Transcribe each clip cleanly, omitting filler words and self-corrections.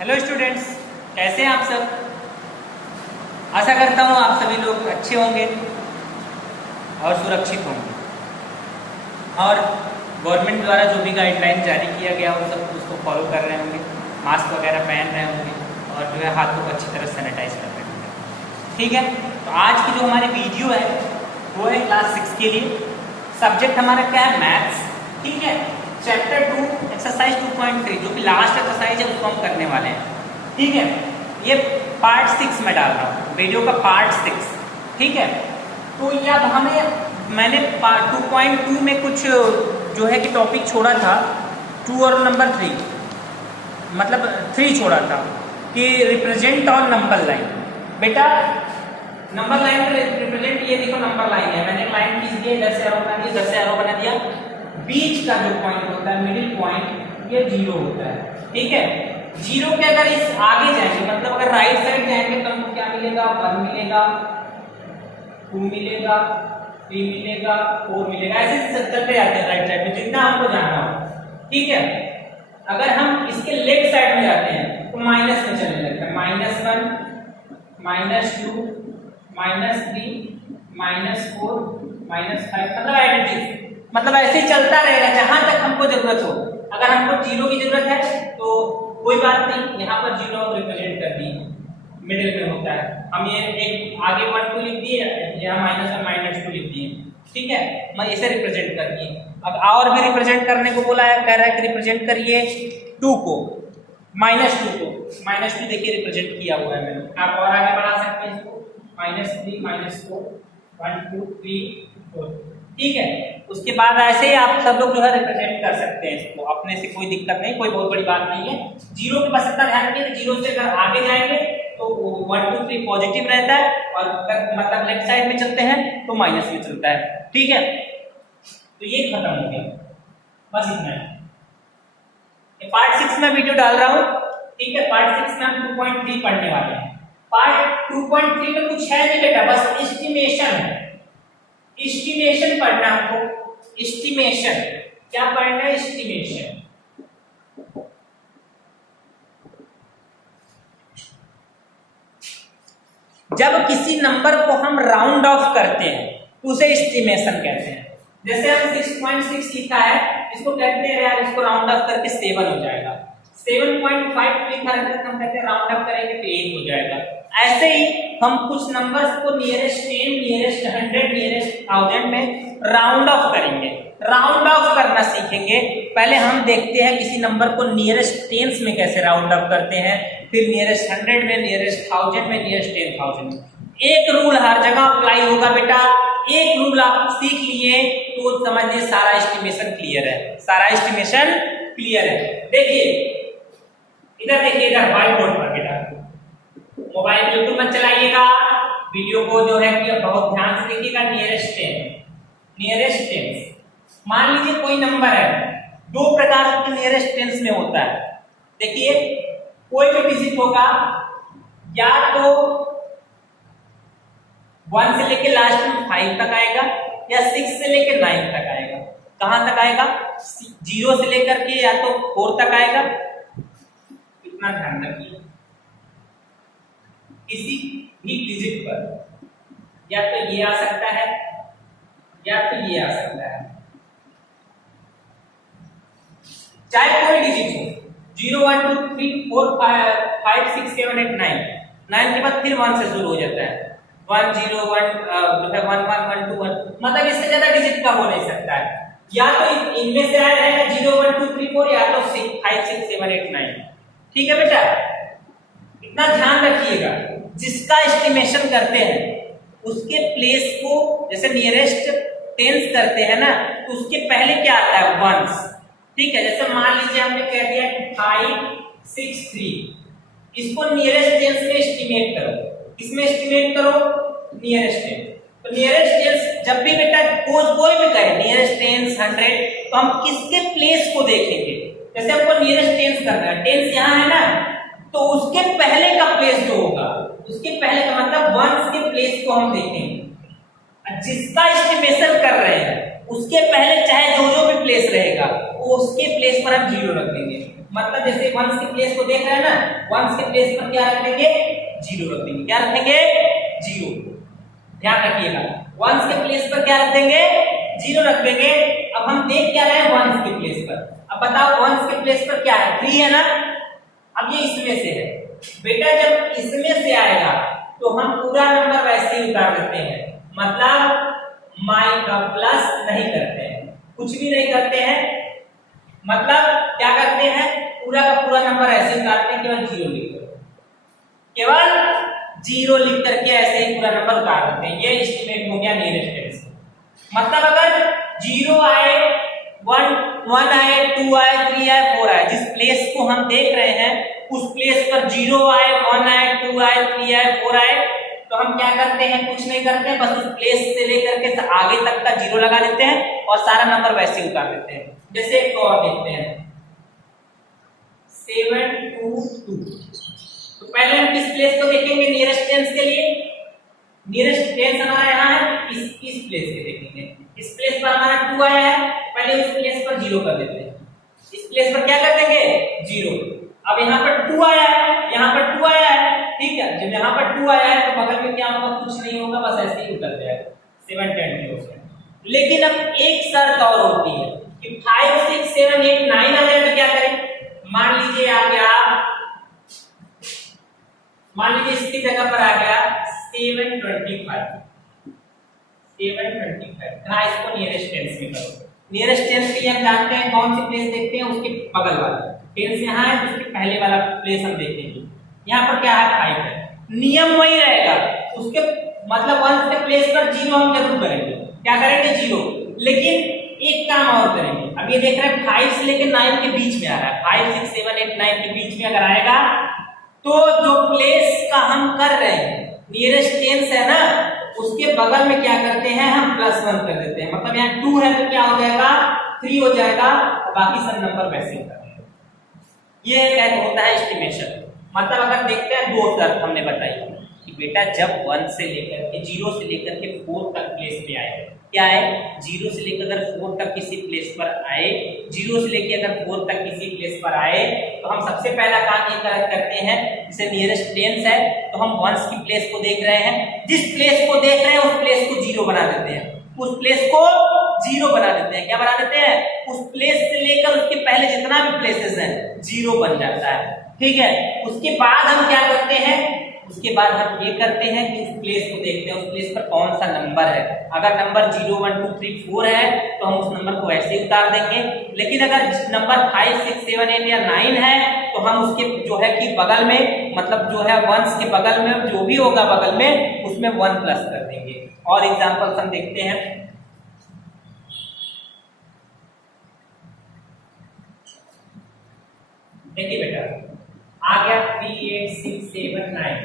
Hello students, कैसे हैं आप सब। आशा करता हूँ आप सभी लोग अच्छे होंगे और सुरक्षित होंगे और गवर्नमेंट द्वारा जो भी गाइडलाइन जारी किया गया वो सब उसको फॉलो कर रहे होंगे, मास्क वगैरह पहन रहे होंगे और जो है हाथों को अच्छी तरह सैनिटाइज कर रहे होंगे। ठीक है, तो आज की जो हमारी वीडियो है वो है क्लास 6 के लिए। सब्जेक्ट हमारा क्या है? मैथ्स। ठीक है, चैप्टर 2 एक्सरसाइज 2.3 जो कि लास्ट एक्सरसाइज है उसको हम करने वाले हैं। ठीक है, ये पार्ट 6 में डाल रहा हूँ, वीडियो का पार्ट 6। ठीक है, तो ये अब मैंने पार्ट 2.2 में कुछ जो है कि टॉपिक छोड़ा था 2 और नंबर 3, मतलब 3 छोड़ा था कि रिप्रेजेंट ऑन नंबर लाइन। बेटा नंबर लाइन रिप्रेजेंट, ये देखो नंबर लाइन है, मैंने लाइन खींच दी, इधर से एरो बना दिया, इधर से एरो बना दिया। बीच का जो पॉइंट होता है, मिडिल पॉइंट, ये 0 होता है। ठीक है, 0 के अगर इस आगे जाएंगे, मतलब अगर राइट साइड जाएंगे तो हमको क्या मिलेगा? 1 मिलेगा, 2 मिलेगा, 3 मिलेगा, 4 मिलेगा, ऐसे चलते जाते हैं राइट साइड में जितना हमको जाना हो। ठीक है, अगर हम इसके लेफ्ट साइड में जाते हैं तो माइनस में चलने लगता है, -1, -2, -3, -4, -5, मतलब एडिटिव, मतलब ऐसे ही चलता रहेगा जहां तक हमको जरूरत हो। अगर हमको 0 की जरूरत है तो कोई बात नहीं, यहाँ पर 0 हम रिप्रेजेंट कर दिए, मिडिल में होता है। हम ये एक आगे 1 2 लिख दिए, यहाँ -1 -2 लिख दिए। ठीक है, मैं इसे रिप्रेजेंट कर दिए। अब और भी रिप्रेजेंट करने को बोला है, कह रहा है कि रिप्रेजेंट करिए 2 को, -2 को। -2 देखिए रिप्रेजेंट किया हुआ है मैंने। आप और आगे बढ़ा सकते हैं इसको, -3, -4, 1 2 3 4। ठीक है, उसके बाद ऐसे ही आप सब लोग जो है रिप्रेजेंट कर सकते हैं इसको, अपने से कोई दिक्कत नहीं, कोई बहुत बड़ी बात नहीं है। 0 के पास इतना ध्यान रखिए, 0 से अगर आगे जाएंगे तो 1 2 3 पॉजिटिव रहता है और मतलब लेफ्ट साइड में चलते हैं तो माइनस में चलता है। ठीक है, तो ये खत्म हो गया, बस इतना है। पार्ट 6 में वीडियो डाल रहा हूँ। ठीक है, पार्ट 6 में हम 2.3 पढ़ने वाले हैं। पार्ट 2.3 में कुछ है नहीं बेटा, बस एस्टिमेशन है। एस्टिमेशन पढ़ना हमको, एस्टिमेशन क्या पढ़ना है? एस्टिमेशन। जब किसी नंबर को हम राउंड ऑफ करते हैं तो उसे एस्टिमेशन कहते हैं। जैसे हम 6.6 लिखा है, इसको कहते हैं यार इसको राउंड ऑफ करके 7 हो जाएगा। 7.5 लिखा रहता है, हम कहते हैं राउंड ऑफ करेंगे तो 8 हो जाएगा। ऐसे ही हम कुछ नंबर्स को नियरेस्ट 10, नियरेस्ट 100, नियरेस्ट 1000 में राउंड ऑफ करेंगे, राउंड ऑफ करना सीखेंगे। पहले हम देखते हैं किसी नंबर को नियरेस्ट टेंस में कैसे राउंड ऑफ करते हैं, फिर नियरेस्ट 100 में, नियरेस्ट 1000 में, नियरेस्ट 10,000 में। एक रूल हर जगह अप्लाई होगा बेटा, एक रूल आप सीख लिए तो समझिए सारा एस्टिमेशन क्लियर है, सारा एस्टिमेशन क्लियर है। देखिए इधर देखिए, इधर व्हाइट बोर्ड पर बेटा, मोबाइल बिल्कुल मत चलाइएगा, वीडियो को जो है कि बहुत ध्यान से देखिएगा। नियरेस्ट टेंस, नियरेस्ट टेंस, मान लीजिए कोई नंबर है, 2 प्रकार के नियरेस्ट टेंस में होता है। देखिए कोई भी डिजिट होगा या तो 1 से लेके लास्ट में 5 तक आएगा या 6 से लेके 9 तक आएगा। कहां तक आएगा? 0 से लेकर के या तो 4 तक आएगा। इतना ध्यान रखिए, किसी भी डिजिट पर या तो ये आ सकता है या तो ये आ सकता है, चाहे कोई डिजिट हो। 0 1 2 3 4 5 6 7 8 9, 9 के बाद फिर 1 से शुरू हो जाता है, 1 0 1 1 1 1 2 1, मतलब इससे ज्यादा डिजिट का हो नहीं सकता है। या तो इनमें से आ जाएगा 0 1 2 3 4 या तो 5 6 7 8 9। ठीक है बेटा, इतना ध्यान रखिएगा। जिसका एस्टिमेशन करते हैं उसके प्लेस को, जैसे नियरेस्ट टेंस करते हैं ना, तो उसके पहले क्या आता है? वंस। ठीक है, जैसे मान लीजिए हमने कह दिया 5 6 3, इसको नियरेस्ट टेंस में एस्टिमेट करो। किसमें एस्टिमेट करो? Nearest tense. तो नियरेस्ट टेंस जब भी बेटा कोई भी कहे नियरेस्ट टेंस 100, तो हम किसके प्लेस को देखेंगे। जैसे हमको नियरेस्ट टेंस करना है, टेंस यहाँ है ना, तो उसके पहले का प्लेस जो होगा, उसके पहले का मतलब वंस के प्लेस को हम देखेंगे। जिसका एस्टिमेशन कर रहे हैं उसके पहले चाहे जो भी प्लेस रहेगा उसके प्लेस पर हम जीरो रख देंगे। मतलब जैसे वंस के प्लेस को देख रहे हैं ना, वंस के प्लेस पर क्या रख देंगे, जीरो रख देंगे। क्या रखेंगे, जीरो। ध्यान रखिएगा, वंस के प्लेस पर क्या रख देंगे, जीरो रख देंगे। अब हम देख क्या रहे हैं, वंस के प्लेस पर। अब बताओ वंस के प्लेस पर क्या है, 3 है ना। अब ये इसमें से है बेटा, जब इसमें से आएगा तो हम पूरा नंबर वैसे ही उतार देते हैं, मतलब माइ का प्लस नहीं करते हैं, कुछ भी नहीं करते हैं। मतलब क्या करते हैं, पूरा का पूरा नंबर ऐसे उतारते हैं, केवल जीरो लिखकर, केवल जीरो लिख करके ऐसे ही पूरा नंबर उतार देते हैं। ये एस्टिमेट हो गया नियरेस्ट टेंस। मतलब अगर जीरो आए, 1 आए, 2 आए, 3 आए, 4 आए, जिस प्लेस को हम देख रहे हैं उस प्लेस पर जीरो आए, 1 आए, 2 आए, 3 आए, 4 आए, तो हम क्या करते हैं, कुछ नहीं करते हैं, बस उस प्लेस से लेकर के आगे तक का जीरो लगा देते हैं और सारा नंबर वैसे ही उतार देते हैं। जैसे एक और देखते हैं 722। तो पहले हम किस प्लेस को देखेंगे नियरेस्ट टेंस के लिए, नियरेस्ट टेंस हमारा यहाँ है, इस प्लेस के देखेंगे। इस प्लेस पर हमारा 2 आया है, पहले उस प्लेस पर जीरो कर देते हैं। इस प्लेस पर क्या कर देंगे, जीरो। अब यहाँ पर 2 आया है, यहाँ पर 2 आया है, ठीक है। जब यहाँ पर 2 आया है तो बगल में क्या होगा, कुछ नहीं होगा, बस ऐसे ही उतर जाएगा, 720 हो गया। लेकिन अब एक शर्त और होती है कि 5 6 7 8 9 आ जाए तो क्या करें। मान लीजिए आ गया, मान लीजिए इसकी जगह पर आ गया 725। कहा इसको नियरेस्ट टेंस में करो। नियरेस्ट टेंस के लिए हम जानते हैं कौन सी प्लेस देखते हैं, उसके बगल वाला। टेंस यहाँ है तो उसके पहले वाला प्लेस हम देखेंगे। यहाँ पर क्या है, 5 है, नियम वही रहेगा, उसके मतलब वंस के प्लेस पर जीरो हम जरूर करेंगे। क्या करेंगे, जीरो। लेकिन एक काम और करेंगे, अब ये देख रहे हैं 5 से लेकर 9 के बीच में आ रहा है, 5 6 7 8 9 के बीच में अगर आएगा तो जो प्लेस का हम कर रहे हैं नियरेस्ट टेंस है ना, उसके बगल में क्या करते हैं, हम +1 कर देते हैं। मतलब यहाँ 2 है तो क्या हो जाएगा, 3 हो जाएगा, बाकी सब नंबर वैसे ही कर देंगे। ये क्या होता है एस्टिमेशन। मतलब अगर देखते हैं दो शर्त हमने बताई कि बेटा जब 1 से लेकर के 0 से लेकर के 4 तक प्लेस पे आए, क्या है, 0 से लेकर अगर 4 तक किसी प्लेस पर आए, 0 से लेकर अगर 4 तक किसी प्लेस पर आए, तो हम सबसे पहला काम ये करते हैं, जैसे नियरेस्ट टेंस है तो हम वंस की प्लेस को देख रहे हैं, जिस प्लेस को देख रहे हैं उस प्लेस को जीरो बना देते हैं, उस प्लेस को जीरो बना देते हैं। क्या बना देते हैं, उस प्लेस से लेकर उसके पहले जितना भी प्लेसेस है जीरो बन जाता है, ठीक है। उसके बाद हम क्या करते हैं, उसके बाद हम ये करते हैं कि उस प्लेस को देखते हैं, उस प्लेस पर कौन सा नंबर है। अगर नंबर 0 1 2 3 4 है तो हम उस नंबर को ऐसे ही उतार देंगे। लेकिन अगर नंबर 5 6 7 8 या 9 है तो हम उसके जो है कि बगल में, मतलब जो है वंस के बगल में जो भी होगा बगल में, उसमें 1 प्लस कर देंगे। और एग्जांपल्स हम देखते हैं, देखिए बेटा आ गया 3 8 6 7 9,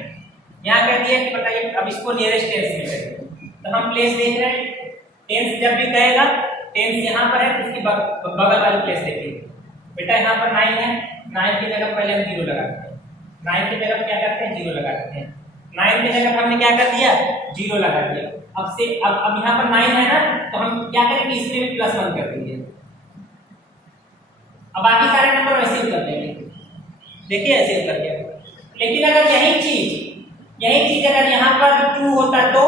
यहाँ कह दिया कि बताइए अब इसको नियरेस्ट टेंस में करें। तो हम प्लेस देख रहे हैं, टेंस जब भी कहेगा टेंस यहाँ पर है तो उसकी बगल वाली प्लेस देखेंगे। बेटा यहाँ पर 9 है, 9 की जगह पहले हम 0 लगाते हैं, 9 की जगह क्या करते हैं, 0 लगा देते हैं। 9 की जगह हमने क्या कर दिया, 0 लगा दिया। अब यहाँ पर 9 है ना, तो हम क्या करेंगे, इसमें भी +1 कर देंगे। अब बाकी सारे नंबर वैसे ही कर देंगे, देखिए ऐसे कर दिया। लेकिन अगर यही चीज अगर यहाँ पर 2 होता तो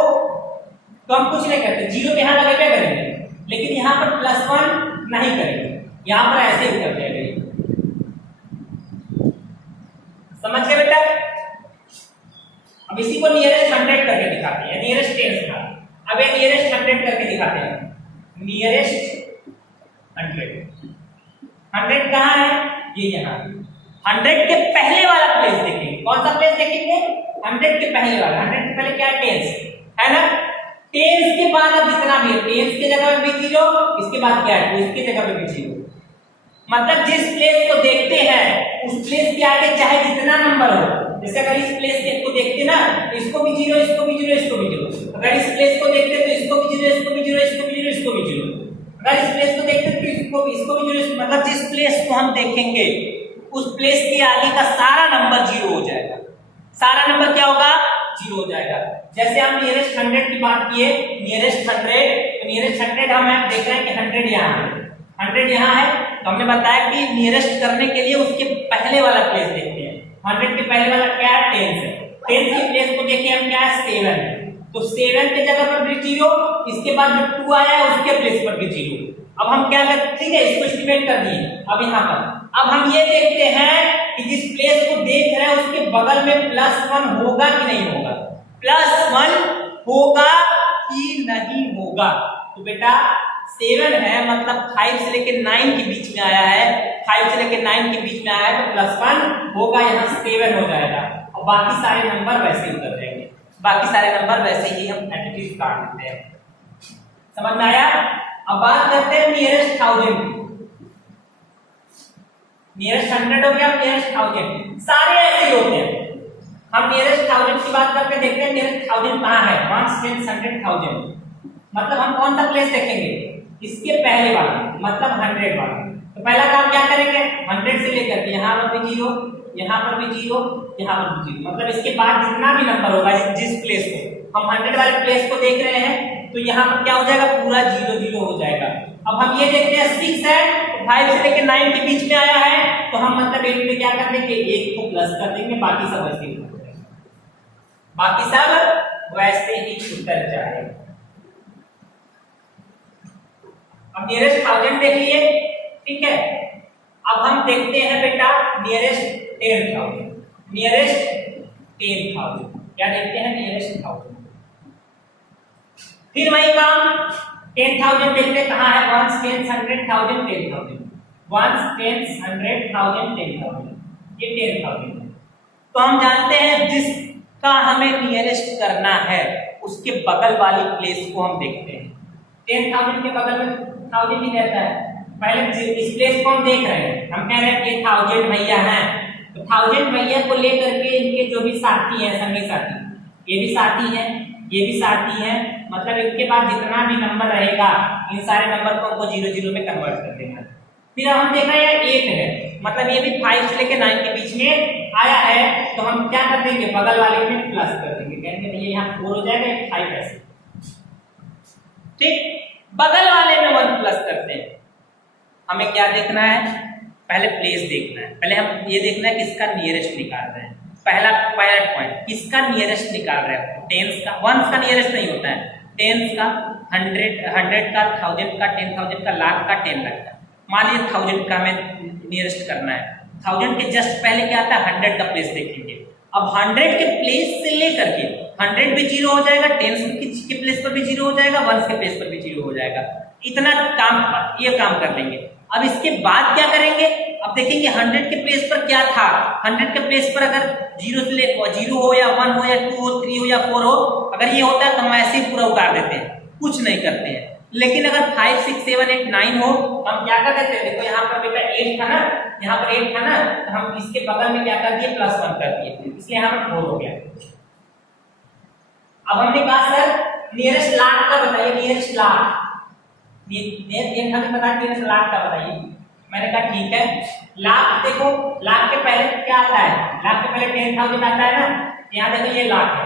हम कुछ नहीं करते, 0 पे यहाँ लगा करेंगे, लेकिन यहाँ पर +1 नहीं करेंगे, यहाँ पर ऐसे ही कर देंगे। समझ गए बेटा। अब इसी को नियरेस्ट 100 करके दिखाते हैं, नियरेस्ट टेंस था। अब ये नियरेस्ट 100 करके दिखाते हैं, नियरेस्ट 100 कहाँ है, ये यहाँ 100 के पहले वाला प्लेस देखेंगे। कौन सा प्लेस देखेंगे, 100 के पहले वाला। 100 के पहले क्या है, टेंस है ना। टेंस के बाद अब जितना भी है, टेंस के जगह पे भी 0, इसके बाद क्या है, तो इसके जगह पे भी 0। मतलब जिस प्लेस को देखते हैं उस प्लेस के आगे चाहे जितना नंबर हो, जैसे अगर इस प्लेस को देखते ना तो इसको भी 0, इसको भी 0, इसको भी 0। अगर इस प्लेस को देखते तो इसको भी 0, इसको भी 0, इसको भी 0, इसको भी 0। अगर इस प्लेस को देखते तो इसको भी 0। मतलब जिस प्लेस को हम देखेंगे उस प्लेस के आगे का सारा नंबर 0 हो जाएगा, सारा नंबर क्या होगा, 0 हो जाएगा। जैसे हम नियरेस्ट 100 की बात किए, नियरेस्ट 100, तो नियरेस्ट 100 हम देख रहे हैं कि 100 यहाँ है, 100 यहाँ है तो हमने बताया कि नियरेस्ट करने के लिए उसके पहले वाला प्लेस देखते हैं। 100 के पहले वाला क्या है, 10 है। 10 के प्लेस को देखें हम, क्या है, 7 है। तो 7 के जगह पर भी 0, इसके बाद जो 2 आया है उसके प्लेस पर भी 0। अब हम क्या करते, ठीक है, इसको एस्टिमेट कर दिए। अब यहाँ पर अब हम ये देखते हैं कि जिस प्लेस को देख रहे हैं उसके बगल में +1 होगा कि नहीं होगा, +1 होगा कि नहीं होगा। तो बेटा 7 है मतलब 5 से लेके 9 के बीच में आया है, 5 से लेके 9 के बीच में आया है तो +1 होगा, यहाँ 7 हो जाएगा और बाकी सारे नंबर वैसे ही उतर जाएंगे। बाकी सारे नंबर वैसे ही हम एडिटिव काट देते हैं। समझ में आया? अब बात करते हैं नियरेस्ट 1000 की। नियरेस्ट 100 हो गया, नियरेस्ट 1000 सारे ऐसे ही होते हैं। हम नियरेस्ट 1000 की बात करके देखते हैं नियरेस्ट 1000 कहाँ है, 1 10 100 1000। मतलब हम कौन सा प्लेस देखेंगे, इसके पहले वाला मतलब 100 वाला। तो पहला काम क्या करेंगे, 100 से लेकर के यहाँ पर भी 0, यहाँ पर भी 0, यहाँ पर भी 0, मतलब इसके बाद जितना भी नंबर होगा जिस प्लेस को हम 100 वाले प्लेस को देख रहे हैं तो यहाँ पर क्या हो जाएगा, पूरा 0 0 हो जाएगा। अब हम ये देखते हैं 6 है तो 5 से लेकर 9 के बीच में आया है तो हम मतलब 8 में क्या कर देंगे, 1 को प्लस कर देंगे, बाकी सब वैसे ही उतर जाएगा, बाकी सब वैसे ही उतर जाएगा। अब नियरेस्ट 1000 देख लिए, ठीक है। अब हम देखते हैं बेटा नियरेस्ट 10,000। नियरेस्ट 10,000 क्या देखते हैं, नियरेस्ट 1000। फिर वही काम 10,000 देखते हैं कहाँ है, 1 10 100 1000 10,000, 1 10 100 1000 10,000, ये 10,000 है। तो हम जानते हैं जिसका हमें नियरेस्ट करना है उसके बगल वाली प्लेस को हम देखते हैं। 10,000 के बगल में 1000 ही रहता है। पहले इस प्लेस को हम देख रहे हैं, हम कह रहे हैं कि 1000 भैया हैं तो 1000 भैया को लेकर के इनके जो भी साथी हैं, संगी साथी, ये भी साथी हैं, ये भी साथी हैं, मतलब इनके बाद जितना भी नंबर रहेगा इन सारे नंबर को हमको 0 0 में कन्वर्ट कर देना। फिर हम देख रहे हैं 8 है मतलब ये भी 5 से लेकर 9 के बीच में आया है तो हम क्या कर देंगे, बगल वाले में प्लस कर देंगे, कहेंगे भैया यहाँ 4 हो जाएगा, 5 ऐसे, ठीक। बगल वाले में 1 प्लस करते हैं। हमें क्या देखना है, पहले प्लेस देखना है, पहले हम ये देखना है किसका नियरेस्ट निकाल रहे हैं। पहला पॉइंट किसका नियरेस्ट निकाल रहे हैं, टेंस का, वंस का नियरेस्ट नहीं होता है, टेंस का, 100 का, 1000 का, 10,000 का, लाख का, 10 लाख का। मान लीजिए 1000 का हमें नियरेस्ट करना है, 1000 के जस्ट पहले क्या आता है, 100 का प्लेस देखेंगे। अब 100 के प्लेस से लेकर के 100 भी 0 हो जाएगा, 10 के प्लेस पर भी 0 हो जाएगा, 1 के प्लेस पर भी 0 हो जाएगा। इतना काम, ये काम कर लेंगे। अब इसके बाद क्या करेंगे, अब देखेंगे 100 के प्लेस पर क्या था, 100 के प्लेस पर अगर 0 से ले 0 हो या 1 हो या 2 हो 3 हो या 4 हो, अगर ये होता है तो हम ऐसे ही पूरा उतार देते हैं, कुछ नहीं करते हैं। लेकिन अगर 5 6 7 8 9 हो तो हम क्या कर देते हैं, देखो यहाँ पर बेटा 8 था ना, यहाँ पर 8 था ना, तो हम इसके बगल में क्या कर दिए, +1 कर दिए, इसलिए यहाँ पर 4 हो गया। अब हमने कहा सर नियरेस्ट लाख का बताइए, नियरेस्ट लाख, नियरेस्ट लाख का बताइए। मैंने कहा ठीक है, लाख देखो, लाख के पहले क्या आता है, लाख के पहले 10,000 आता है ना, यहाँ देखो ये लाख है,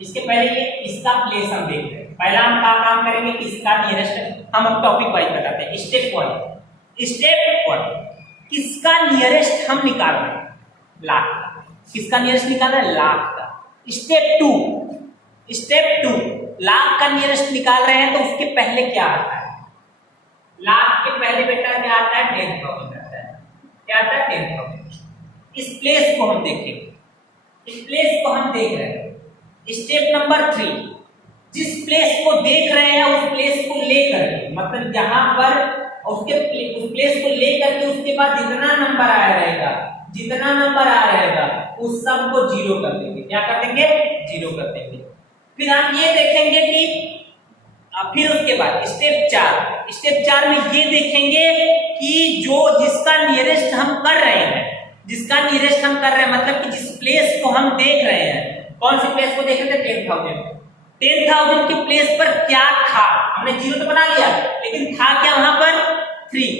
इसके पहले ये इसका प्लेस हम देख रहे हैं। पहला हम काम करेंगे किसका नियरेस्ट, हम टॉपिक वाइज बताते हैं। स्टेप 1 किसका नियरेस्ट हम निकाल रहे हैं, लाख का, किसका नियरेस्ट निकाल रहे हैं, लाख का। स्टेप 2 लाख का नियरेस्ट निकाल रहे हैं तो उसके पहले क्या आता है, लाख के पहले बेटा क्या आता है, 10,000 आता है, क्या आता है, 10,000। इस प्लेस को हम देखेंगे, इस प्लेस को हम देख रहे हैं। स्टेप नंबर 3 जिस प्लेस को देख रहे हैं उस प्लेस को लेकर के, मतलब जहां पर उस प्लेस को लेकर के उसके बाद जितना नंबर आया रहेगा उस सब को 0 कर देंगे। क्या कर देंगे, 0 कर देंगे। फिर हम ये देखेंगे कि फिर उसके बाद स्टेप 4 में ये देखेंगे कि जो जिसका नियरेस्ट हम कर रहे हैं, मतलब कि जिस प्लेस को हम देख रहे हैं, कौन सी प्लेस को देख रहे थे, 10,000 की प्लेस पर क्या था, हमने 0 तो बना लिया, लेकिन था क्या वहां पर, 3।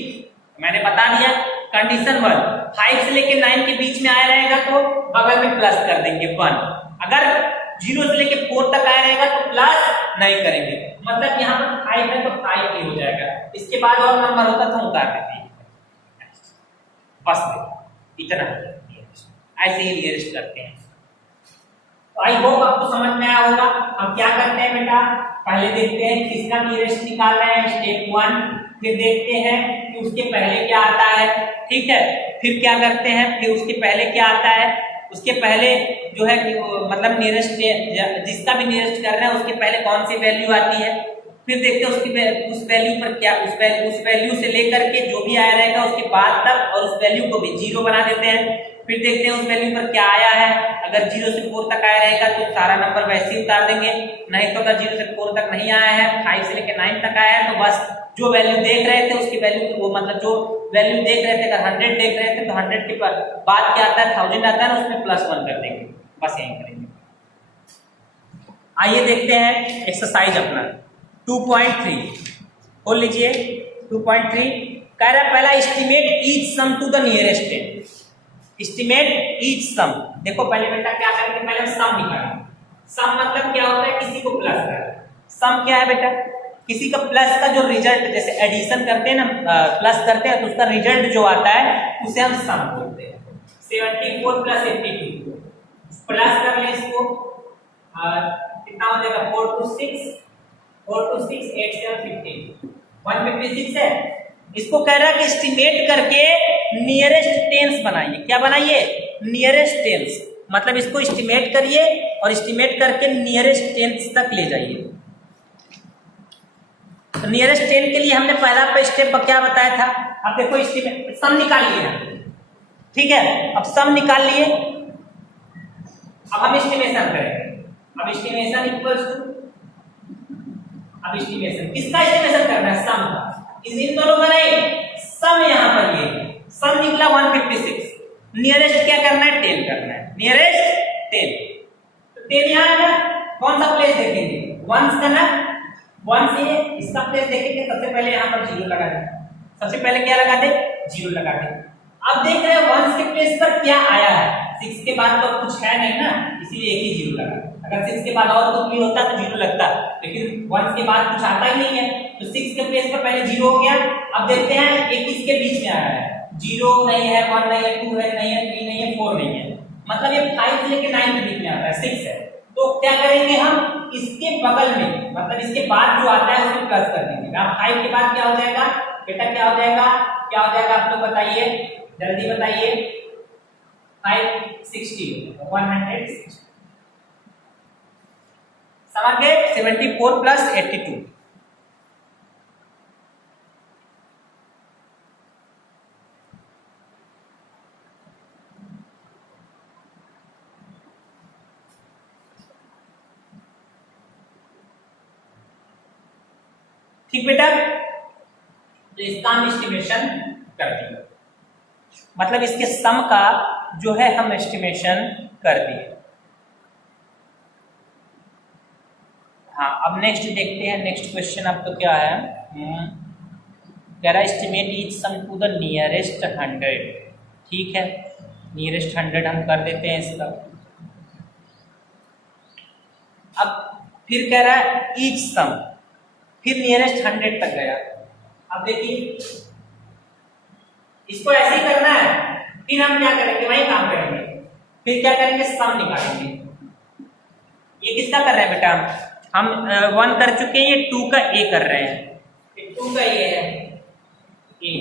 मैंने बता दिया कंडीशन 1, 5 से लेके 9 के बीच में आया रहेगा तो बगल में प्लस कर देंगे 1। अगर 0 से लेके 4 तक आया रहेगा तो प्लस नहीं करेंगे, मतलब यहाँ पर 5 है तो 5 ही हो जाएगा, इसके बाद और नंबर होता तो उतार देते हैं, बस इतना ऐसे ही नियरेस्ट करते हैं। तो आई होप आपको समझ में आया होगा। हम क्या करते हैं बेटा, पहले देखते हैं किसका नियरेस्ट निकाल रहे हैं, स्टेप 1, फिर देखते हैं कि उसके पहले क्या आता है, ठीक है, फिर क्या करते हैं, फिर उसके पहले क्या आता है, उसके पहले जो है कि मतलब नियरेस्ट जिसका भी नियरेस्ट कर रहे हैं उसके पहले कौन सी वैल्यू आती है, फिर देखते हैं उसकी उस वैल्यू पर क्या उस वैल्यू से लेकर के जो भी आया रहेगा उसके बाद तक और उस वैल्यू को भी 0 बना देते हैं, फिर देखते हैं उस वैल्यू पर क्या आया है, अगर 0 से 4 तक आया रहेगा तो सारा नंबर वैसे ही उतार देंगे, नहीं तो अगर 0 से 4 तक नहीं आया है, 5 से लेकर 9 तक आया है तो बस जो वैल्यू देख रहे थे उसकी वैल्यू वो मतलब जो वैल्यू देख रहे थे, अगर 100 देख रहे थे तो 100 के बाद क्या आता है 1000 आता है ना, उसमें +1 कर देंगे, बस यही करेंगे। आइए देखते हैं एक्सरसाइज अपना 2.3 खोल लीजिए। 2.3 कह रहा है पहला estimate each sum to the nearest ten, estimate each sum. देखो पहले बेटा क्या करेंगे, पहले सम निकालेंगे। सम मतलब क्या होता है, किसी को प्लस करना। सम क्या है बेटा, किसी का प्लस का जो रिजल्ट, जैसे एडिशन करते हैं ना, प्लस करते हैं तो उसका रिजल्ट जो आता है उसे हम सम बोलते हैं। 74 + 82 प्लस कर ले इसको, कितना हो जाएगा 4 2 6 4 2 6 8 7 15 156 है। इसको कह रहा है कि एस्टिमेट करके नियरेस्ट टेंस बनाइए। क्या बनाइए, नियरेस्ट टेंस, मतलब इसको एस्टिमेट करिए और एस्टिमेट करके नियरेस्ट टेंस तक ले जाइए। तो नियरेस्ट टेन के लिए हमने पहला स्टेप क्या बताया था, अब देखो एस्टिमेट सम निकाल लिए, ठीक है, अब सम निकाल लिए, अब हम एस्टिमेशन करेंगे। अब एस्टिमेशन इक्वल्स टू, अब एस्टिमेशन किसका एस्टिमेशन करना है, सम का। इन दोनों का नहीं, सम यहां पर ये सम निकला 156, नियरेस्ट क्या करना है 10 करना है, नियरेस्ट 10। तो 10 यहां है ना, कौन सा प्लेस देखेंगे, 1 का ना, 1 से इसका प्लेस देखेंगे, सबसे पहले यहां पर 0 लगा दें, सबसे पहले क्या लगा दे 0 लगा दे। अब देख रहे हो 1 के प्लेस पर क्या आया है, 6 के बाद तो कुछ है नहीं ना, इसीलिए एक ही 0 लगा। अगर 6 के बाद और कुछ भी होता तो 0 लगता, लेकिन 1 के बाद कुछ आता ही नहीं है, तो 6 के प्लेस पर पहले 0 हो गया। अब देखते हैं एक इसके बीच में आया है, 0 नहीं है, 1 नहीं है, 2 है नहीं है, 3 नहीं है, 4 नहीं है, मतलब ये 5 से लेकर 9 के बीच में आता है, 6 है। तो क्या करेंगे हम, इसके बगल में मतलब इसके बाद जो आता है उसको प्लस कर देंगे। अब 5 के बाद क्या हो जाएगा बेटा, क्या हो जाएगा, क्या हो जाएगा आप लोग बताइए, जल्दी बताइए। 560 160 समझ गए, 74 + 82। ठीक बेटा, तो इसका हम एस्टिमेशन कर दिए, मतलब इसके सम का जो है हम एस्टिमेशन कर दिए। हाँ, अब नेक्स्ट देखते हैं, नेक्स्ट क्वेश्चन अब तो क्या है, कह रहा है estimate each sum to the nearest 100। ठीक है, नियरेस्ट 100 हम कर देते हैं इसका। अब फिर कह रहा है ईच सम, फिर नियरेस्ट 100 तक गया। अब देखिए इसको ऐसे ही करना है, फिर हम क्या करेंगे, वही काम करेंगे, फिर क्या करेंगे, सम निकालेंगे। ये किसका कर रहे हैं बेटा, हम 1 कर चुके हैं, ये 2 का ए कर रहे हैं, ये 2 का ए है, ए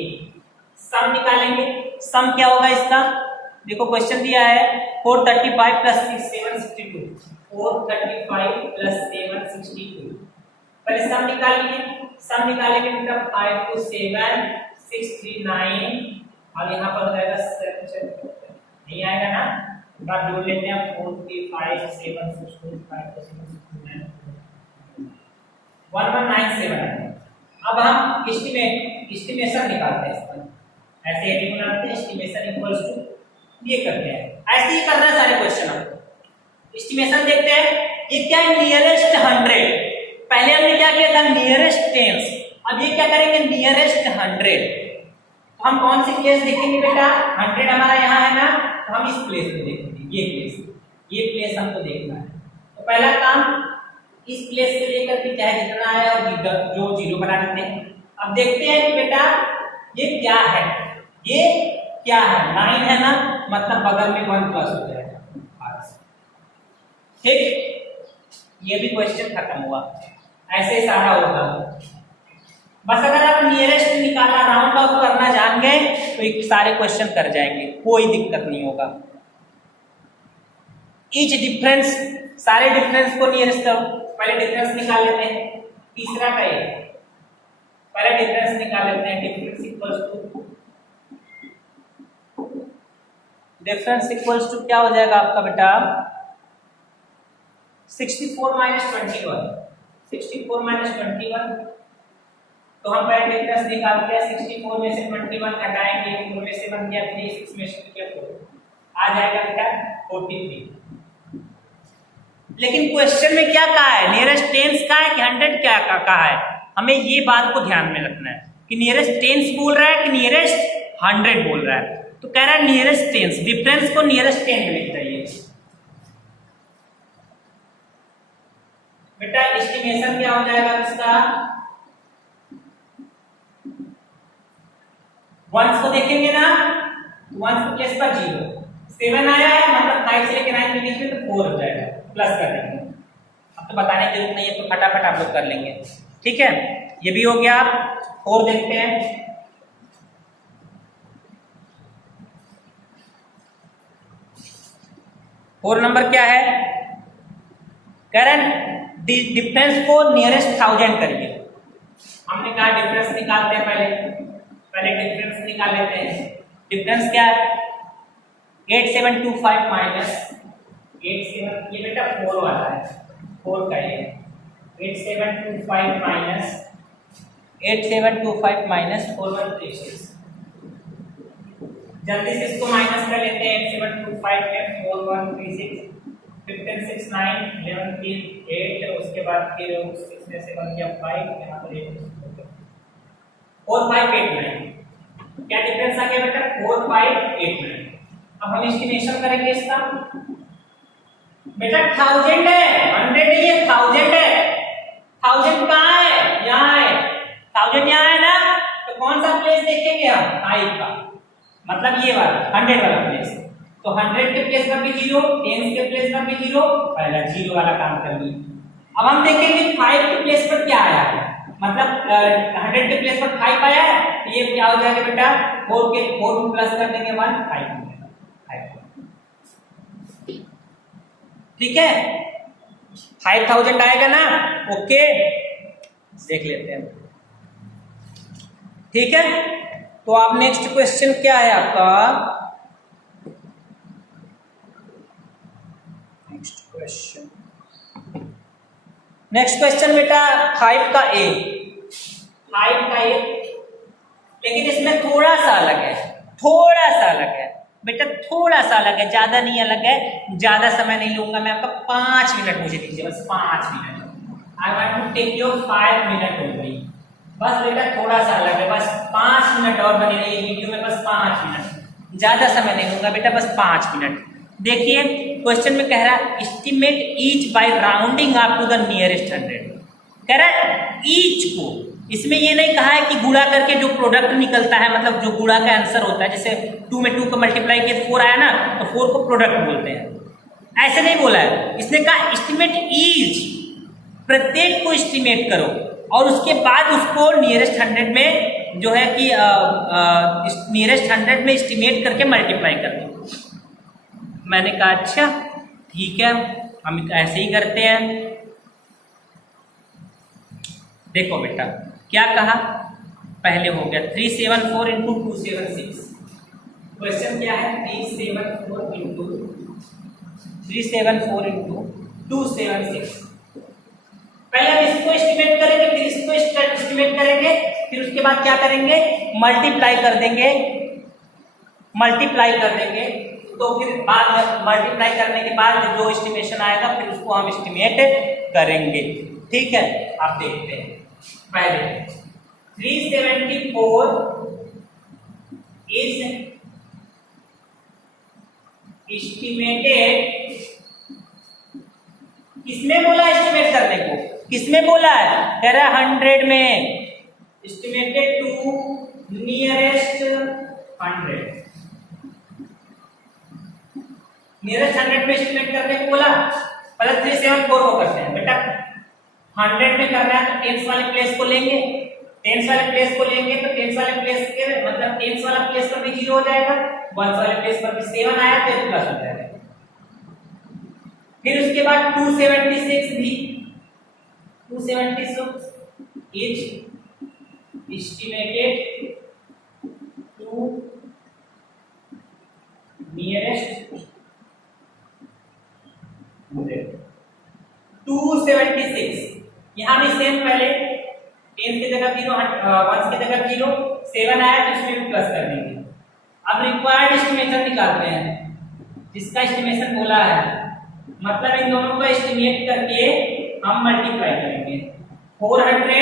सम निकालेंगे। सम क्या होगा इसका, देखो क्वेश्चन दिया है 435 + 6 762, 435 + 762। पहले सम निकालिए, सम निकालेंगे बेटा 5 2 7 6 3 9 और यहाँ पर हो जाएगा 7 नहीं आएगा ना, बात जोड़ लेते हैं 4 3 5 7 6 2 5 2 7 6 9 1197। अब हम एस्टिमेशन निकालते हैं इसका, ऐसे एडिट बनाते हैं, एस्टिमेशन इक्वल्स टू ये करते हैं, ऐसे ही करना है सारे क्वेश्चन आपको। एस्टिमेशन देखते हैं, ये क्या है, नियरेस्ट 100। पहले हमने क्या किया था, नियरेस्ट टेंस, अब ये क्या करेंगे, नियरेस्ट 100। तो हम कौन सी प्लेस देखेंगे बेटा, 100 हमारा यहाँ है ना, तो हम इस प्लेस में देखेंगे, ये प्लेस हमको देखना है। तो तो पहला काम इस प्लेस से लेकर के चाहे जितना है और जो जीरो बना देते हैं। अब देखते हैं कि बेटा ये क्या है, ये क्या है, 9 है ना, मतलब बगल में 1 प्लस हो जाएगा। ठीक, ये भी क्वेश्चन खत्म हुआ। ऐसे सारा होगा। बस अगर आप नियरेस्ट निकालना राउंड ऑफ करना जान गए तो ये सारे क्वेश्चन कर जाएंगे, कोई दिक्कत नहीं होगा। ईच डिफरेंस, सारे डिफरेंस को नियरेस्ट करो। पहले डिफरेंस निकाल लेते हैं, तीसरा का ये पहले डिफरेंस निकाल लेते हैं। डिफरेंस इक्वल्स टू क्या हो जाएगा आपका बेटा 64 माइनस 21। 64 माइनस 21, तो हम पहले डिफरेंस निकालते हैं। 64 में से 21 घटाएंगे, 4 में से 1 गया 3, 6 में से 2 गया 4, आ जाएगा बेटा 43। लेकिन क्वेश्चन में क्या कहा है, नियरेस्ट टेंस का है कि 100 क्या कहा है, हमें ये बात को ध्यान में रखना है कि नियरेस्ट टेंस बोल रहा है कि नियरेस्ट 100 बोल रहा है। तो कह रहा है नियरेस्ट टेंस, डिफरेंस को नियरेस्ट टेंस में लिख जाइए बेटा। एस्टिमेशन क्या हो जाएगा इसका, वंस को देखेंगे ना, वंस को प्लेस पर 0, 7 आया है मतलब 5 से लेकर 9 के बीच में, तो 4 हो जाएगा, प्लस कर देंगे। अब तो बताने की जरूरत नहीं है, तो फटाफट आप लोग कर लेंगे। ठीक है, ये भी हो गया। 4 देखते हैं। 4 नंबर क्या है, करंट डिफरेंस को नियरेस्ट 1000 करिए। हमने कहा डिफरेंस निकालते हैं, पहले डिफरेंस निकाल लेते हैं। डिफरेंस क्या है 8725 माइनस 87, ये बेटा 4 वाला है, 4 का ये 8725 माइनस 4136। जल्दी से इसको माइनस कर लेते हैं। 8725 में 4136, 15 6 9 11 3 8, उसके बाद फिर 6 में से 1 गया 5, यहाँ पर 8 4 5 8 9। क्या डिफरेंस आ गया बेटा 4 5 8 9। अब हम एस्टिमेशन करेंगे इसका। बेटा 1000 है, 100 नहीं है, 1000 है। 1000 कहाँ है, यहाँ है। 1000 यहाँ है ना, तो कौन सा प्लेस देखेंगे हम, 5 का, मतलब ये वाला 100 वाला प्लेस। तो 100 के प्लेस पर भी 0, 10 के प्लेस पर भी 0, पहला 0 वाला काम कर लिए। अब हम देखेंगे 5 के प्लेस पर क्या आया है, मतलब 100 के प्लेस पर 5 आया है, तो ये क्या हो जाएगा बेटा 4 के 4 में प्लस कर देंगे 1, 5 हो जाएगा 5। ठीक है, 5000 आएगा ना, ओके देख लेते हैं। ठीक है, तो आप नेक्स्ट क्वेश्चन क्या है आपका, नेक्स्ट क्वेश्चन बेटा 5 का ए, 5 का ए, लेकिन इसमें थोड़ा सा अलग है, थोड़ा सा अलग है बेटा, थोड़ा सा अलग है, ज्यादा नहीं अलग है। ज्यादा समय नहीं लूंगा मैं आपका, 5 मिनट मुझे दीजिए, बस 5 मिनट। I want to take your 5 minute only. बस बेटा थोड़ा सा अलग है, बस 5 मिनट और बने रहिए वीडियो में, बस 5 मिनट, ज्यादा समय नहीं लूंगा बेटा, बस 5 मिनट। देखिए क्वेश्चन में कह रहा है estimate each by rounding up to the nearest 100। कह रहा है ईच को, इसमें ये नहीं कहा है कि गुणा करके जो प्रोडक्ट निकलता है, मतलब जो गुणा का आंसर होता है, जैसे 2 में 2 को मल्टीप्लाई किया 4 आया ना, तो 4 को प्रोडक्ट बोलते हैं, ऐसे नहीं बोला है। इसने कहा एस्टिमेट ईच, प्रत्येक को एस्टिमेट करो और उसके बाद उसको नियरेस्ट 100 में जो है कि नियरेस्ट 100 में एस्टिमेट करके मल्टीप्लाई कर दो। मैंने कहा अच्छा ठीक है, हम ऐसे ही करते हैं। देखो बेटा क्या कहा, पहले हो गया 374 इंटू 276। क्वेश्चन क्या है 374 इंटू 276। पहले हम इसको एस्टिमेट करेंगे, फिर इसको एस्टिमेट करेंगे, फिर उसके बाद क्या करेंगे मल्टीप्लाई कर देंगे, तो फिर बाद मल्टीप्लाई करने के बाद जो एस्टिमेशन आएगा फिर उसको हम एस्टिमेट करेंगे। ठीक है, आप देखते हैं पहले 374 इज एस्टिमेटेड किस किसमें बोला एस्टिमेट करने को, किसमें बोला है, कह रहा है 100 में, एस्टिमेटेड टू नियरेस्ट 100, नियरेस्ट 100 में एस्टिमेट करने को बोला। प्लस 374 को करते हैं बेटा, 100 में कर रहा है तो टेंस वाले प्लेस को लेंगे, टेंस वाले प्लेस को लेंगे तो टेंस वाले प्लेस के मतलब टेंस वाला प्लेस पर भी 0 हो जाएगा, वंस वाले प्लेस पर भी 7 आया तो प्लस हो जाएगा। फिर उसके बाद 276 भी, 276 इज एस्टिमेटेड टू नियरेस्ट 276, यहां भी सेम, पहले टेंस की जगह 0, वंस की जगह 0, 7 आया तो इसमें भी प्लस कर देंगे। अब रिक्वायर्ड एस्टिमेशन निकालते हैं, जिसका एस्टिमेशन बोला है, मतलब इन दोनों को एस्टिमेट करके हम मल्टीप्लाई करेंगे। 400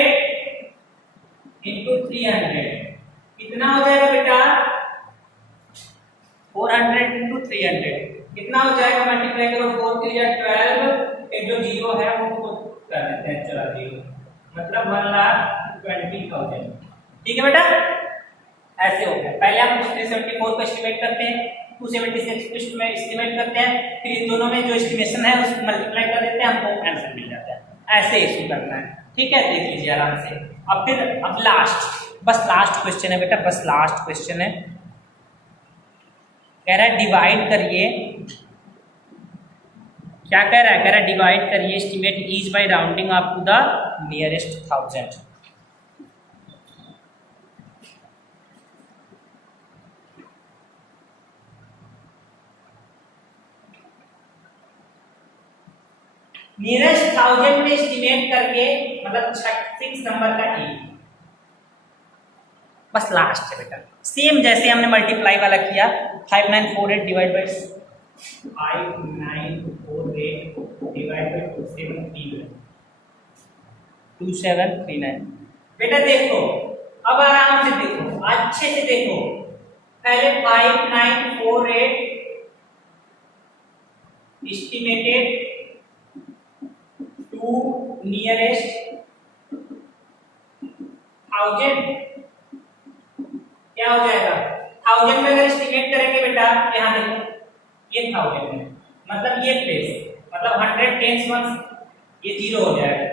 इंटू 300 कितना हो जाएगा बेटा, 400 इंटू 300 कितना हो जाएगा, मल्टीप्लाई करो, 4 3 या 12, एक जो 0 है वो कर देते हैं, चला 0, मतलब 1,20,000। ठीक है बेटा, ऐसे हो गया। पहले हम 374 को एस्टिमेट करते हैं, 276 में एस्टिमेट करते हैं, फिर इन दोनों में जो एस्टिमेशन है उसको मल्टीप्लाई कर देते हैं, हमको आंसर मिल जाता है। ऐसे इशू करना है, ठीक है, देख लीजिए आराम से। अब लास्ट, बस लास्ट क्वेश्चन है बेटा, बस लास्ट क्वेश्चन है। कह रहा है डिवाइड करिए, क्या कह रहा है, कह रहा है डिवाइड करिए estimate is by rounding up to the nearest 1000। Nearest 1000 में एस्टिमेट करके मतलब 6 नंबर का ए, बस लास्ट है बेटा। सेम जैसे हमने मल्टीप्लाई वाला किया, 5948 डिवाइड बाय 5948 डिवाइड बाय 2739। बेटा देखो, अब आराम से देखो, अच्छे से देखो, पहले 5948 एस्टिमेटेड टू नियरेस्ट 1000 क्या हो जाएगा, 1000 में अगर एस्टिमेट करेंगे बेटा, यहाँ देखो ये 1000 में, मतलब ये प्लेस, मतलब 100 टेंस वंस ये 0 हो जाएगा,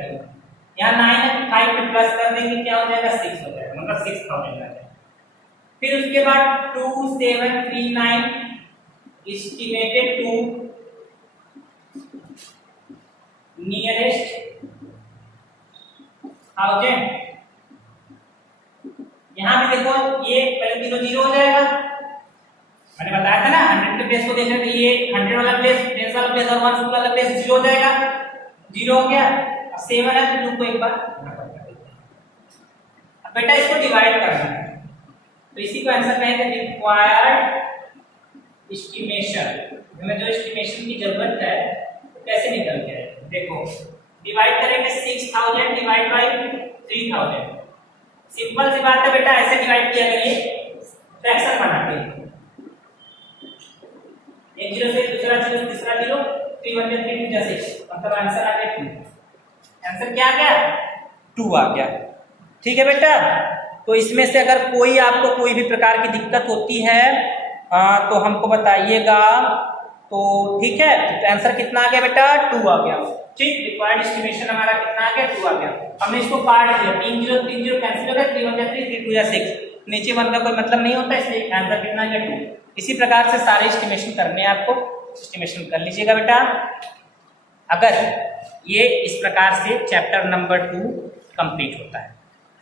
यहाँ 9 है, 5 पे प्लस कर देंगे, क्या हो जाएगा 6 हो जाएगा, मतलब 6000 आ जाएगा। फिर उसके बाद 2739 एस्टिमेटेड टू नियरेस्ट 1000, यहाँ भी देखो ये पहले 0 हो जाएगा, मैंने बताया था ना 100 के प्लेस को देख रहे थे, ये 100 वाला प्लेस, 10 वाला प्लेस और 1 वाला प्लेस 0 हो जाएगा, 0 हो गया। अब 7 है तो 2 को एक बार अब बेटा इसको डिवाइड करना है, तो इसी को आंसर कहेंगे रिक्वायर्ड एस्टिमेशन। हमें जो एस्टिमेशन की जरूरत है तो कैसे निकल के आएगा, देखो डिवाइड करेंगे 6000 डिवाइड बाय 3000, सिंपल सी बात है बेटा, ऐसे डिवाइड किया करिए फ्रैक्शन बना के, एक 0 से दूसरा 0 तीसरा 0, 3 1 3 2 6, मतलब आंसर आ गया 2। आंसर क्या आ गया, 2 आ गया। ठीक है बेटा, तो इसमें से अगर कोई आपको कोई भी प्रकार की दिक्कत होती है तो हमको बताइएगा, तो ठीक है। तो आंसर कितना आ गया बेटा, 2 आ गया। ठीक, रिक्वायर्ड एस्टिमेशन हमारा कितना आ गया, 2 आ गया। हमने इसको काट दिया, 3 0 3 0 कैंसिल हो गया, 3 1 3 3 2 6, नीचे 1 का कोई मतलब नहीं होता, इसलिए आंसर कितना आ गया 2। इसी प्रकार से सारे एस्टिमेशन करने हैं आपको, एस्टिमेशन कर लीजिएगा बेटा। अगर ये इस प्रकार से चैप्टर नंबर 2 कंप्लीट होता है।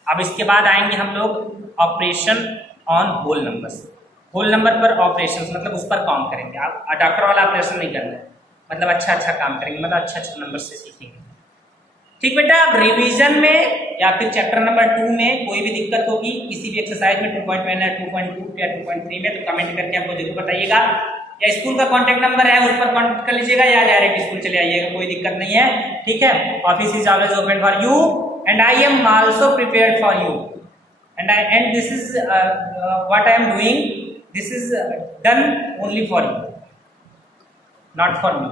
अब इसके बाद आएंगे हम लोग operation on whole numbers. Whole number पर ऑपरेशंस मतलब उस पर काम करेंगे, आप डॉक्टर वाला ऑपरेशन नहीं करना है, मतलब अच्छा काम करेंगे, मतलब अच्छा नंबर से सीखेंगे। ठीक बेटा, अब रिवीजन में या फिर चैप्टर नंबर 2 में कोई भी दिक्कत होगी किसी भी एक्सरसाइज में 2.1 या 2.2 या 2.3 में, तो कमेंट करके हमको जरूर बताइएगा, या स्कूल का कांटेक्ट नंबर है उस पर कांटेक्ट कर लीजिएगा, या डायरेक्ट स्कूल चले आइएगा, कोई दिक्कत नहीं है। ठीक है, office is always open for you and I am also prepared for you, and this is what I am doing, this is done only for you, not for me.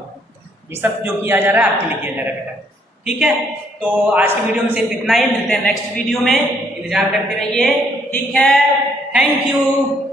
ये सब जो किया जा रहा है आपके लिए किया जा रहा है बेटा। ठीक है, तो आज की वीडियो में सिर्फ इतना ही, मिलते हैं नेक्स्ट वीडियो में, इंतजार करते रहिए। ठीक है, थैंक यू।